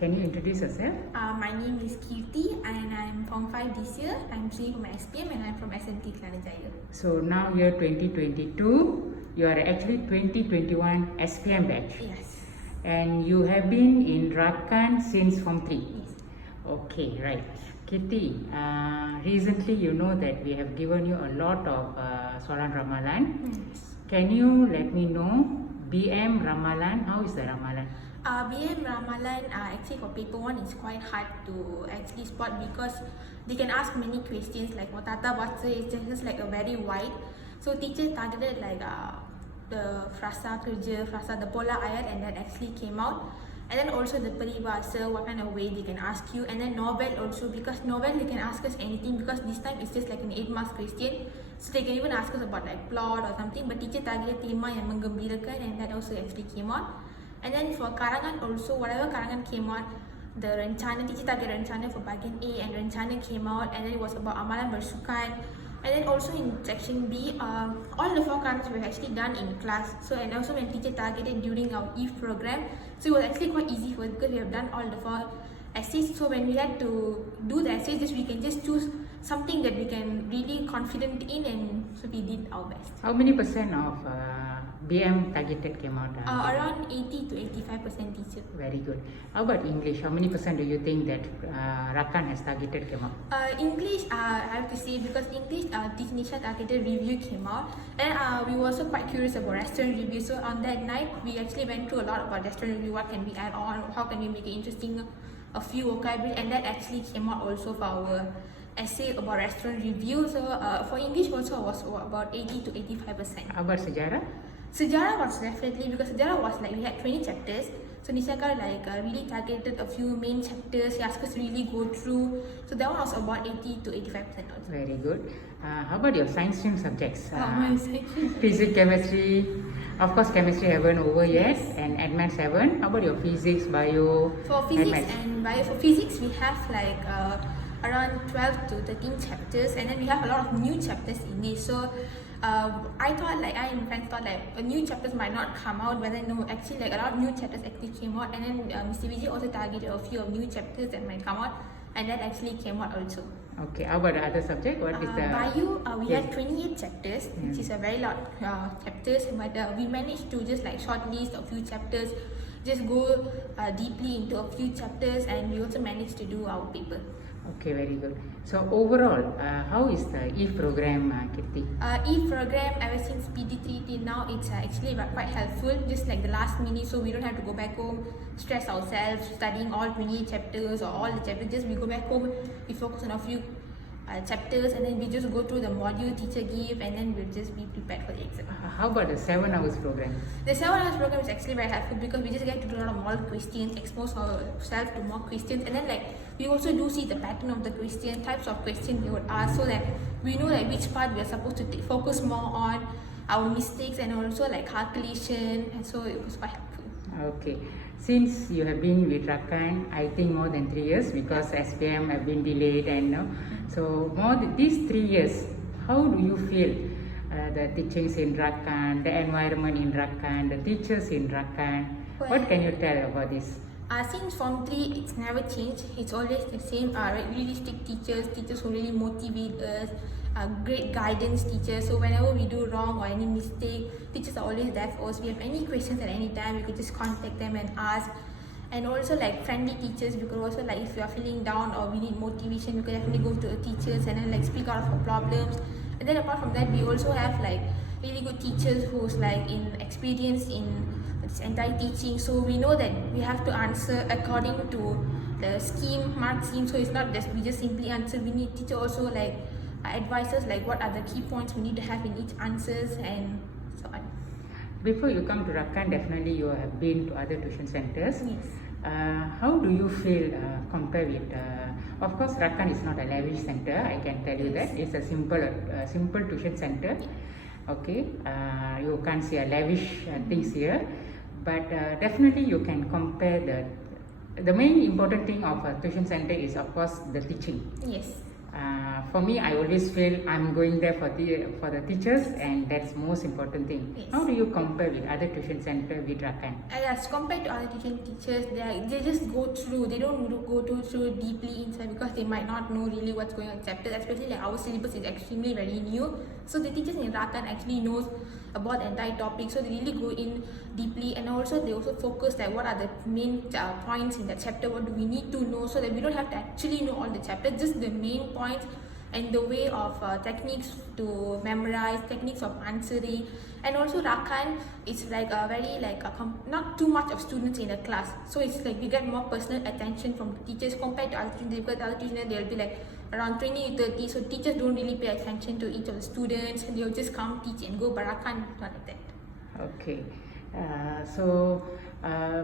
Can you introduce yourself? My name is Kirti and I'm from 5 this year. I'm studying from SPM and I'm from SMT Kelanjaya. So now you're 2022, you are actually 2021 SPM batch. Yes. And you have been in Rakan since Form 3? Yes. Okay, right. Kirti, recently you know that we have given you a lot of Soalan Ramalan. Yes. Can you let me know BM Ramalan, how is the Ramalan? BM Ramalan, actually for paper 1 is quite hard to actually spot because they can ask many questions like what Tata Baca is just like a very wide. So teachers targeted like the frasa kerja, frasa the pola ayat, and that actually came out. And then also the peribahasa, what kind of way they can ask you, and then novel also, because novel they can ask us anything because this time it's just like an 8 marks question, so they can even ask us about like plot or something, but teacher targeted tema yang menggembirakan, and that also actually came out. And then for karangan also, whatever karangan came out, the rencana, teacher target rencana for bagian A and rencana came out, and then it was about amalan bersukan. And then also in section B, all the 4 karangan were actually done in class. So and also when teacher targeted during our EVE program, so it was actually quite easy for us because we have done all the 4 essays. So when we had to do the essays, we can just choose something that we can really confident in, and so we did our best. How many percent of BM targeted came out? Around 80 to 85% teacher. Very good. How about English? How many percent do you think that Rakan has targeted came out? English, I have to say, because English, Nisha targeted review came out, and we were also quite curious about restaurant review. So on that night, we actually went through a lot about restaurant review. What can we add on? How can we make it interesting? A few vocabulary, and that actually came out also for our essay about restaurant review. So for English also was about 80 to 85%. How about Sejarah? Sejarah was definitely, because Sejarah was like we had 20 chapters. So Nishaka like really targeted a few main chapters. He asked us to really go through. So that one was about 80 to 85% also. Very good. How about your science stream subjects? My section. Physics, chemistry. Of course, chemistry haven't over yet, Yes. and admins haven't. How about your physics, bio, For physics admins? and bio, for physics we have like around 12 to 13 chapters, and then we have a lot of new chapters in this. So I thought like I and friends thought like new chapters might not come out, but then no, actually like a lot of new chapters actually came out, and then Mr. Vijay also targeted a few of new chapters that might come out, and that actually came out also. Okay. How about the other subject? What is the Bio, we Yes. have 28 chapters, which is a very lot chapters, but we managed to just like shortlist a few chapters, just go deeply into a few chapters, and we also managed to do our paper. Okay, very good. So overall, how is the EVE program, Kirti? EVE program ever since PD3 till now, it's actually quite helpful, just like the last minute, so we don't have to go back home, stress ourselves studying all 28 chapters or all the chapters. Just we go back home, we focus on a few chapters, and then we just go through the module teacher give, and then we'll just be prepared for the exam. How about the 7 hours program? The 7 hours program is actually very helpful because we just get to do a lot of more questions, expose ourselves to more questions, and then like we also do see the pattern of the question, types of questions they would ask, so that we know like which part we are supposed to focus more on, our mistakes, and also like calculation, and so it was quite helpful. Okay. Since you have been with Rakan, I think more than 3 years, because SPM have been delayed, and so more these 3 years, how do you feel the teachings in Rakan, the environment in Rakan, the teachers in Rakan? What can you tell about this? Since Form 3, it's never changed. It's always the same. Really strict teachers who really motivate us, great guidance teachers. So whenever we do wrong or any mistake, teachers are always there for us. We have any questions at any time, we could just contact them and ask. And also like friendly teachers, we could also like if you are feeling down or we need motivation, we could definitely go to the teachers and then like speak out of our problems. And then apart from that, we also have like really good teachers who's like in experience in this entire teaching, so we know that we have to answer according to the mark scheme. So it's not just we just simply answer. We need teacher also like advisors like what are the key points we need to have in each answers, and so on. Before you come to Rakan, definitely you have been to other tuition centers. Yes. How do you feel compared with? Of course, Rakan is not a lavish center. I can tell you that it's a simple tuition center. Okay, you can't see a lavish things here, but definitely you can compare the main important thing of a tuition center is of course the teaching. Yes. For me, I always feel I'm going there for the teachers, and that's most important thing. Yes. How do you compare with other tuition center with Rakan? As compared to other tuition teachers, they just go through. They don't go through deeply inside because they might not know really what's going on in chapters. Especially like our syllabus is extremely very new, so the teachers in Rakan actually knows about the entire topic. So they really go in deeply, and also they also focus like what are the main points in that chapter. What do we need to know so that we don't have to actually know all the chapters, just the main points and the way of techniques to memorize, techniques of answering. And also Rakan is like a very like not too much of students in a class, so it's like we get more personal attention from the teachers compared to other students, because other students they'll be like around 20 to 30, so teachers don't really pay attention to each of the students, and they'll just come, teach and go, but Rakan not like that. Okay.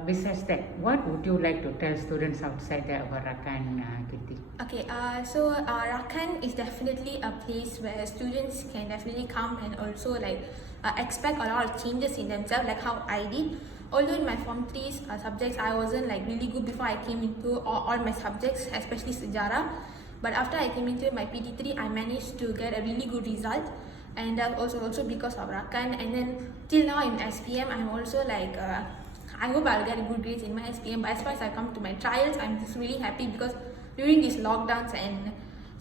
Besides that, what would you like to tell students outside there about Rakan, Kirti? Okay, so Rakan is definitely a place where students can definitely come and also like expect a lot of changes in themselves, like how I did. Although in my Form 3 subjects, I wasn't like really good before I came into all my subjects, especially Sejarah. But after I came into my PT3, I managed to get a really good result. And also because of Rakan. And then till now in SPM, I'm also like, I hope I'll get a good grades in my SPM. But as far as I come to my trials, I'm just really happy because during these lockdowns and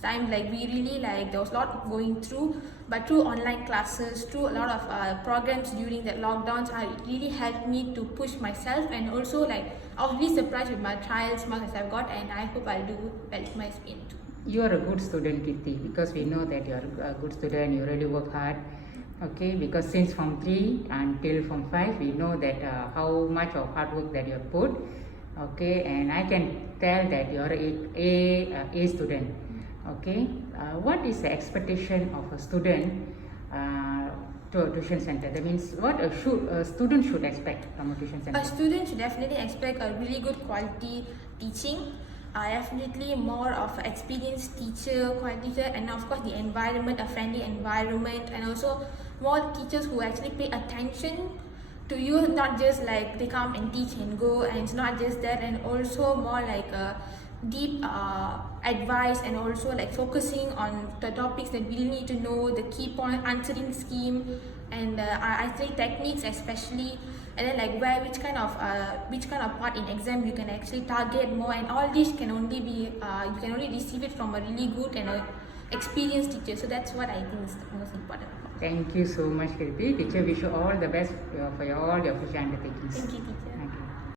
time, like we really like there was a lot going through, but through online classes, through a lot of programs during that lockdowns, it really helped me to push myself. And also like I was really surprised with my trials marks I've got, and I hope I'll do well in my SPM too. You are a good student, Kirti, because we know that you are a good student, you really work hard. Okay, because since Form 3 until Form 5, we know that how much of hard work that you have put. Okay, and I can tell that you are a student. Okay, what is the expectation of a student to a tuition center? That means what a student should expect from a tuition center? A student should definitely expect a really good quality teaching. Definitely more of an experienced teacher, quality teacher, and of course the environment, a friendly environment, and also more teachers who actually pay attention to you, not just like they come and teach and go, and it's not just that, and also more like a deep advice, and also like focusing on the topics that we need to know, the key point, answering scheme, and I think techniques especially, and then like which kind of part in exam you can actually target more, and all this can only be you can only receive it from a really good and experienced teacher. So that's what I think is the most important. Thank you so much, Kirti. Teacher, wish you all the best for all your future undertakings. Thank you, teacher.